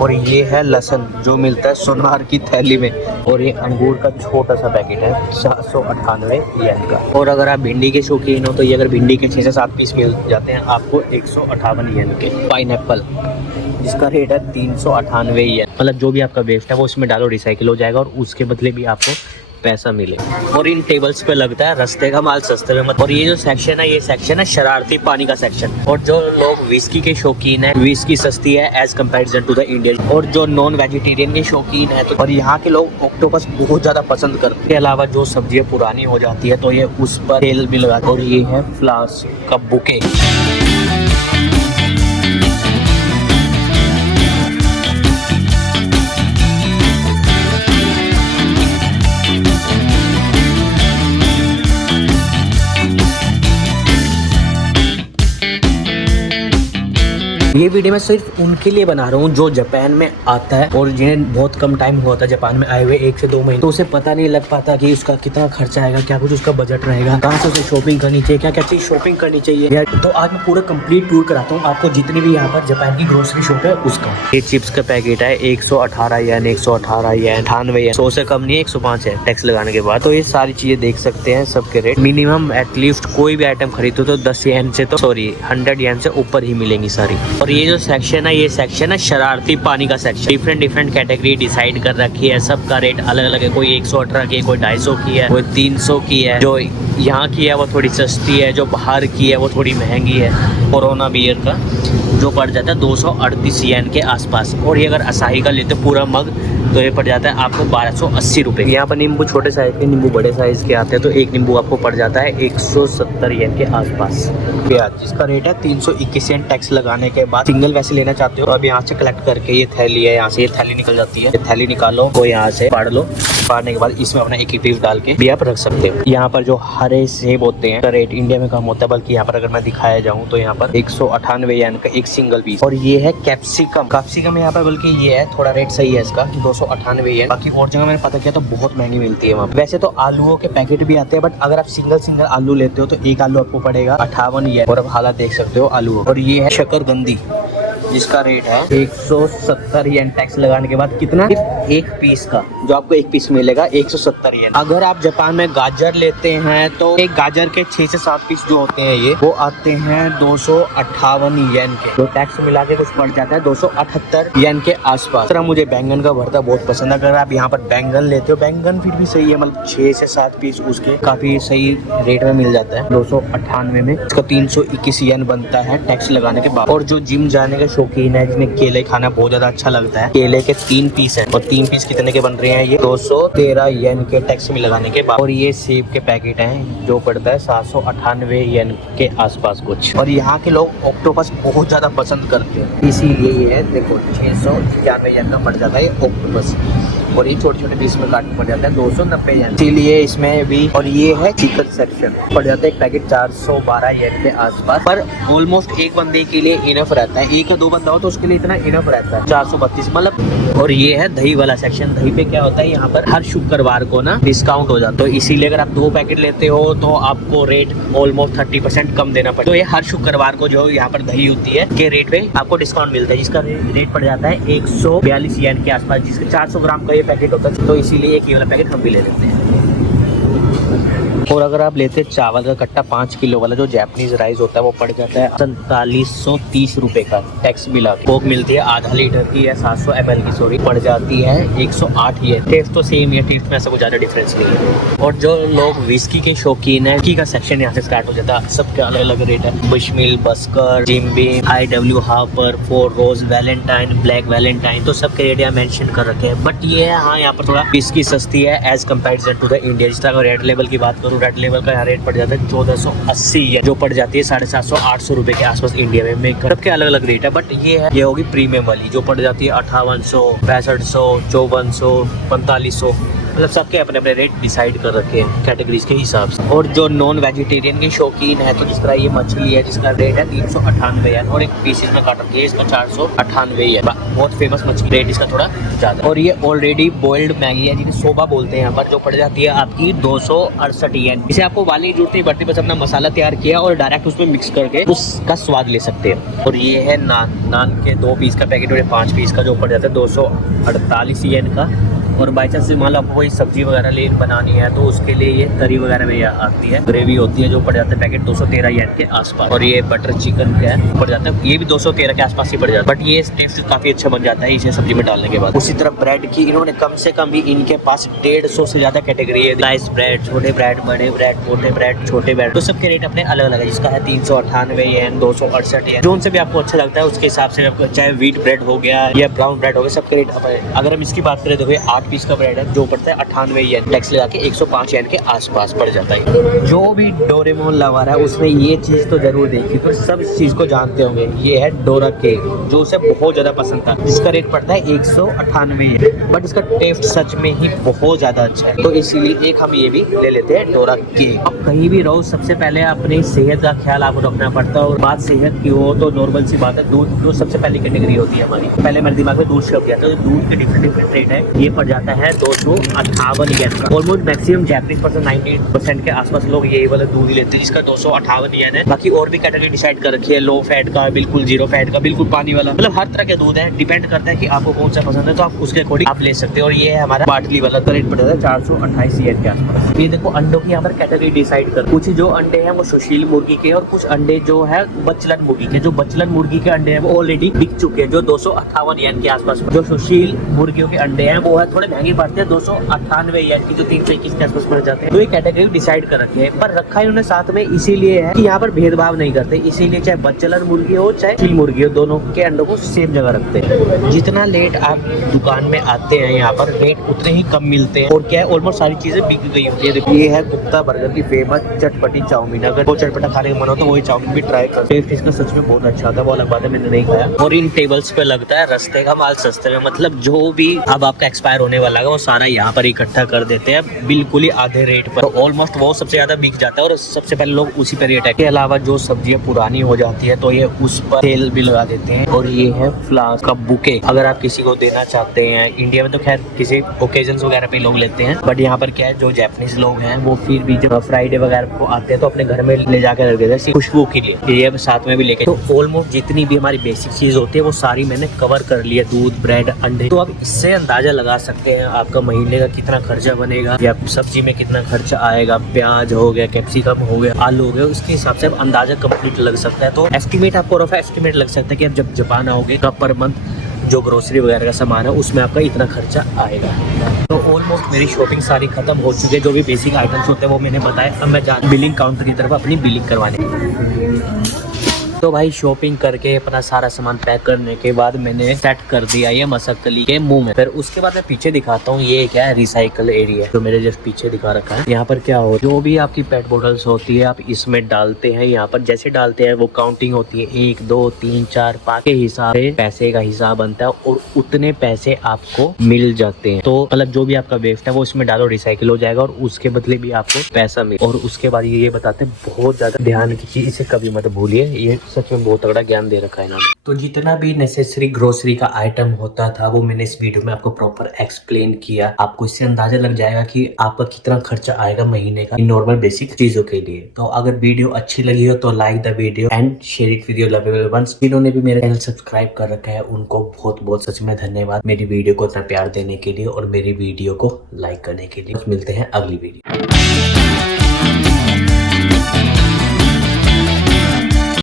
और ये है लहसुन जो मिलता है सोनार की थैली में। और ये अंगूर का छोटा सा पैकेट है 798 येन का। और अगर आप भिंडी के शौकीन हो तो ये अगर भिंडी के 6 से 7 पीस मिल जाते हैं आपको 158 येन के। पाइनएप्पल जिसका रेट है 398 येन। मतलब जो भी आपका वेस्ट है वो इसमें डालो, रिसाइकिल हो जाएगा और उसके बदले भी आपको पैसा मिले। और इन टेबल्स पे लगता है रास्ते का माल सस्ते में मत। और ये जो सेक्शन है ये सेक्शन है शरारती पानी का सेक्शन। और जो लोग विस्की के शौकीन है, विस्की सस्ती है as comparison to the Indian. और जो नॉन वेजिटेरियन के शौकीन है तो और यहाँ के लोग ऑक्टोपस बहुत ज्यादा पसंद करते हैं। इसके अलावा जो सब्जियां पुरानी हो जाती है तो ये उस पर तेल भी लगाते हैं। और ये है फ्लास्क का बुके। ये वीडियो मैं सिर्फ उनके लिए बना रहा हूँ जो जापान में आता है और जिन्हें बहुत कम टाइम होता है जापान में आए हुए 1 से 2 महीने, तो उसे पता नहीं लग पाता कि उसका कितना खर्चा आएगा, क्या कुछ उसका बजट रहेगा, कहाँ से उसे शॉपिंग करनी चाहिए, क्या क्या चीज शॉपिंग करनी चाहिए। तो आज मैं पूरा कंप्लीट टूर कराता हूँ आपको जितनी भी यहाँ पर जापान की ग्रोसरी शॉप है उसका। ये चिप्स का पैकेट है 118 येन, 118 येन, 98 येन, 100 से कम नहीं है, 105 है टैक्स लगाने के बाद। तो ये सारी चीजें देख सकते हैं सबके रेट। मिनिमम एटलीस्ट कोई भी आइटम खरीदो तो 10 येन से 100 येन से ऊपर ही मिलेंगी सारी। और ये जो सेक्शन है ये सेक्शन है शरारती पानी का सेक्शन। डिफरेंट कैटेगरी डिसाइड कर रखी है, सबका रेट अलग अलग है। कोई 118 की है, कोई 250 की है, कोई 300 की है। जो यहाँ की है वो थोड़ी सस्ती है, जो बाहर की है वो थोड़ी महंगी है। कोरोना बियर का जो पड़ जाता है 238 येन के आसपास। और ये अगर असाही का लेते पूरा मग तो ये पड़ जाता है आपको 1280 रुपये। यहाँ पर नींबू छोटे साइज के, नींबू बड़े साइज के आते हैं। तो एक नींबू आपको पड़ जाता है 170 येन के आसपास। प्याज जिसका रेट है 321 येन टैक्स लगाने के बाद। सिंगल वैसे लेना चाहते हो तो अब यहाँ से कलेक्ट करके ये थैली है, यहाँ से ये थैली निकल जाती है। ये थैली निकालो तो यहाँ से फाड़ लो, फाड़ने के बाद इसमें अपना एक पीस डाल के भी आप रख सकते हो। यहाँ पर जो हरे सेब होते हैं रेट इंडिया में कम होता है, बल्कि यहाँ पर अगर मैं दिखाया जाऊँ तो यहाँ पर 198 येन का एक सिंगल पीस। और ये है कैप्सिकम यहाँ पर, बल्कि ये है थोड़ा रेट सही है इसका 298 येन। बाकी और जगह मैंने पता किया तो बहुत महंगी मिलती है वहाँ पे। वैसे तो आलूओं के पैकेट भी आते हैं बट अगर आप सिंगल आलू लेते हो तो एक आलू आपको पड़ेगा 58 येन। और अब हालत देख सकते हो आलू। और ये है शकरकंदी जिसका रेट है 170 येन टैक्स लगाने के बाद। कितना? सिर्फ एक पीस का, जो आपको एक पीस मिलेगा 170 येन। अगर आप जापान में गाजर लेते हैं तो एक गाजर के 6 से 7 पीस जो होते हैं ये वो आते हैं 258 येन के। तो टैक्स मिला के कुछ पड़ जाता है 278 येन के आसपास। तरह मुझे बैंगन का भरता बहुत पसंद है। अगर आप यहाँ पर बैंगन लेते हो, बैंगन फिर भी सही है, मतलब 6 से 7 पीस उसके काफी सही रेट में मिल जाता है 298 में। इसका 321 येन बनता है टैक्स लगाने के बाद। और जो जिम जाने के शौकीन है जिन्हें केले खाना बहुत ज्यादा अच्छा लगता है, केले के 3 पीस है। और 3 पीस कितने के बन रहे हैं? ये 213 येन के टैक्स में लगाने के बाद। और ये सेब के पैकेट हैं जो पड़ता है 798 येन के आसपास कुछ। और यहाँ के लोग ऑक्टोपस बहुत ज्यादा पसंद करते हैं, इसीलिए ये है देखो 691 येन का पड़ जाता है ये ऑक्टोपस। और ये छोटे छोटे पीस में काट पड़ जाता है 290 येन, इसीलिए इसमें भी। और ये है चिकन सेक्शन, पड़ जाता है एक पैकेट 412 येन के आसपास। पर ऑलमोस्ट एक बंदे के लिए इनफ रहता है, 1 या 2 बंदा हो तो उसके लिए इतना इनफ रहता है 432 मतलब। और ये है दही वाला सेक्शन। दही पे क्या होता है यहाँ पर हर शुक्रवार को ना डिस्काउंट हो जाता है, तो इसीलिए अगर आप 2 पैकेट लेते हो तो आपको रेट ऑलमोस्ट 30% कम देना पड़ता है। तो ये हर शुक्रवार को जो यहाँ पर दही होती है के रेट पे आपको डिस्काउंट मिलता है, जिसका रेट पड़ जाता है 142 येन के आसपास, जिसके 400 ग्राम का ये पैकेट होता है। तो इसीलिए एक ये वाला पैकेट हम भी ले लेते हैं। और अगर आप लेते चावल का कट्टा 5 किलो वाला जो जापानीज राइस होता है वो पड़ जाता है 4730 रुपए का टैक्स मिला के। कोक मिलती है आधा लीटर की है 700 ml की, सॉरी, पड़ जाती है 108 ये। टेस्ट तो सेम है, टेस्ट में ऐसा कुछ ज्यादा डिफरेंस नहीं है। और जो लोग विस्की के शौकीन है, विस्की का सेक्शन यहाँ से स्टार्ट हो जाता है। सबके अलग अलग रेट है। बुशमिल, बस्कर, जिम बीम, IW हार्पर, 4 रोज, वैलेंटाइन, ब्लैक वैलेंटाइन, तो सबके रेट यहाँ मेंशन कर रखे हैं। बट ये है हाँ यहाँ पर थोड़ा विस्की सस्ती है as comparison to the India. जिस तरह रेड लेवल की बात करूँ, रेड लेवल का यहाँ रेट पड़ जाता है 1480 है, जो पड़ जाती है 750-800 रुपए के आसपास इंडिया में। मेकर सबके अलग अलग रेट है बट ये होगी प्रीमियम वाली जो पड़ जाती है 5800, 6500, 5400, 4500। मतलब सबके अपने अपने रेट डिसाइड कर रखे हैं कैटेगरीज के हिसाब से। और जो नॉन वेजिटेरियन के शौकीन है, तो जिस तरह ये मछली है जिसका रेट है 398 है और एक पीसेस में काट रखी है, इसका 498 है। बहुत फेमस मछली, रेट इसका थोड़ा ज़्यादा। और ये ऑलरेडी बॉइल्ड मैगी है जिन्हें सोबा बोलते हैं यहाँ पर, जो पड़ जाती है आपकी 268 येन। इसे आपको उबालने की जरूरत नहीं पड़ती, बस अपना मसाला तैयार किया और डायरेक्ट उसमें मिक्स करके उसका स्वाद ले सकते हैं। और ये है नान के 2 पीस का पैकेट और 5 पीस का जो पड़ जाता है 248 येन का। और बाई चांस मान लो आपको कोई सब्जी वगैरह बनानी है तो उसके लिए ये तरी वगैरह में आती है, ग्रेवी होती है, जो पड़ जाता है पैकेट 213 येन के आसपास। और ये बटर चिकन का है, पड़ जाता है ये भी 213 के आसपास ही पड़ जाता है, बट ये टेस्ट काफी अच्छा बन जाता है इसे सब्जी में डालने के बाद। उसी तरह ब्रेड की इन्होंने कम से कम भी इनके पास 150 से ज्यादा कैटेगरी है। स्लाइस ब्रेड, छोटे ब्रेड, बड़े ब्रेड, मोटे ब्रेड, छोटे ब्रेड, तो सबके रेट अपने अलग अलग है। जिसका है 398 येन, 268 येन, जो से भी आपको अच्छा लगता है उसके हिसाब से। चाहे व्हीट ब्रेड हो गया या ब्राउन ब्रेड हो गया, सबके रेट। अगर हम इसकी बात करें तो 8 पीस का ब्रेड है जो पड़ता है 98 येन, टैक्स लगा के 105 येन के आसपास पड़ जाता है। जो भी डोरेमोन लवर है उसने ये चीज तो जरूर देखी, तो सब इस चीज को जानते होंगे। ये है डोरा केक, जो उसे बहुत ज्यादा पसंद था, जिसका रेट पड़ता है 198 येन, बट इसका टेस्ट सच में ही बहुत ज्यादा अच्छा है, तो इसीलिए एक हम ये भी ले लेते हैं डोरा केक। अब कहीं भी रहो, सबसे पहले अपनी सेहत का ख्याल आपको रखना पड़ता है। और बात सेहत की हो तो नॉर्मल सी बात है, दूध जो सबसे पहली कैटेगरी होती है हमारी। पहले मेरे दिमाग में दूध शब्द गया, तो दूध के डिफरेंट रेट है। ये पड़ जाता है 258 येन का। ऑलमोस्ट मैक्सिमम जैपनीज पर्सन 90% के आसपास लोग यही वाला दूध ही लेते हैं, जिसका 258 येन है। बाकी और भी कैटेगरी डिसाइड कर रखी है, लो फैट का, बिल्कुल जीरो फैट का, बिल्कुल पानी वाला, मतलब हर तरह के दूध है। डिपेंड करता है कि आपको कौन सा पसंद है, तो आप उसके अकॉर्डिंग आप ले सकते हो। और ये है हमारा बाटली वाला, का रेट पड़ जाता है 428 येन के आसपास। ये देखो अंडों की यहाँ पर कैटेगरी डिसाइड कर, कुछ जो अंडे हैं वो सुशील मुर्गी के, और कुछ अंडे जो है बचलन मुर्गी के। जो बचलन मुर्गी के अंडे हैं वो ऑलरेडी बिक चुके हैं, जो 258 येन के आसपास। जो सुशील मुर्गियों के अंडे हैं वो है थोड़े महंगे पड़ते हैं, 298 येन की, जो 321 के आसपास पड़ जाते हैं। तो ये कैटेगरी डिसाइड कर रखे हैं, पर रखा है उन्होंने साथ में इसीलिए है कि यहाँ पर भेदभाव नहीं करते, इसीलिए चाहे बचलन मुर्गी हो चाहे सुशील मुर्गी हो, दोनों के अंडों को सेम जगह रखते हैं। जितना लेट आप दुकान में आते हैं यहाँ पर रेट उतने ही कम मिलते हैं। और क्या है, ऑलमोस्ट सारी चीजें बिक गई होती है। देखिए ये है गुप्ता बर्गर की फेमस चटपटी चाउमीन। अगर वो चटपटा खाने का मन हो तो वही चाउमीन भी ट्राई कर। टेस्ट इसका सच में बहुत अच्छा था, वो अलग बात है, मैंने नहीं खाया। और इन टेबल्स पे लगता है रस्ते का माल सस्ते में, मतलब जो भी अब आपका एक्सपायर होने वाला है वो सारा यहाँ पर इकट्ठा कर देते हैं बिल्कुल ही आधे रेट पर। ऑलमोस्ट वो सबसे ज्यादा बिक जाता है और सबसे पहले लोग उसी पे रेट है। के अलावा जो सब्जियां पुरानी हो जाती है तो ये उस पर तेल भी लगा देते हैं। और ये है फ्लास्क का बुके, अगर आप किसी को देना चाहते हैं। इंडिया में तो खैर किसी ओकेजन वगैरह पे लोग लेते हैं, बट यहाँ पर क्या है, जो जापानीज लोग हैं वो फिर भी जब फ्राइडे वगैरह को आते हैं तो अपने घर में ले जाकर रख देते हैं खुशबू के लिए, ये साथ में भी लेके। तो ऑलमोस्ट जितनी भी हमारी बेसिक चीज होती है वो सारी मैंने कवर कर ली है, दूध, ब्रेड, अंडे। तो अब इससे अंदाजा लगा सकते हैं आपका महीने का कितना खर्चा बनेगा, या सब्जी में कितना खर्चा आएगा। प्याज हो गया, कैप्सिकम हो गया, आलू हो गया, उसके हिसाब से अब अंदाजा कंप्लीट लग सकता है। तो एस्टिमेट आपको रफ एस्टिमेट लग सकता है कि अब जब जापान आओगे तो पर मंथ जो ग्रोसरी वगैरह का सामान है उसमें आपका इतना खर्चा आएगा। तो ऑलमोस्ट मेरी शॉपिंग सारी खत्म हो चुकी है। जो भी बेसिक आइटम्स होते हैं वो मैंने बताया। अब मैं बिलिंग काउंटर की तरफ अपनी बिलिंग करवाने। तो भाई शॉपिंग करके अपना सारा सामान पैक करने के बाद मैंने सेट कर दिया ये मसक्कली के मुंह में। फिर उसके बाद मैं पीछे दिखाता हूँ, ये क्या है, रिसाइकल एरिया जो मेरे जस्ट पीछे दिखा रखा है। यहाँ पर क्या हो, जो भी आपकी पेट बोटल्स होती है आप इसमें डालते हैं। यहाँ पर जैसे डालते हैं वो काउंटिंग होती है, 1 2 3 4 5 के हिसाब से पैसे का हिसाब बनता है और उतने पैसे आपको मिल जाते हैं। तो मतलब जो भी आपका वेस्ट है वो इसमें डालो, रिसाइकिल हो जाएगा और उसके बदले भी आपको पैसा मिले। और उसके बाद ये बताते हैं बहुत ज्यादा ध्यान की चीज, इसे कभी मत भूलिए, ये सच में बहुत तगड़ा ज्ञान दे रखा है ना। तो जितना भी नेसेसरी ग्रोसरी का आइटम होता था वो मैंने इस वीडियो में आपको प्रॉपर एक्सप्लेन किया। आपको इससे अंदाजा लग जाएगा कि आपका कितना खर्चा आएगा महीने का इन नॉर्मल बेसिक चीजों के लिए। तो अगर वीडियो अच्छी लगी हो तो like the video and share it with your lovable ones. जिन्होंने भी मेरे चैनल सब्सक्राइब कर रखा है उनको बहुत बहुत सच में धन्यवाद मेरी वीडियो को इतना प्यार देने के लिए और मेरी वीडियो को लाइक करने के लिए। मिलते हैं अगली वीडियो।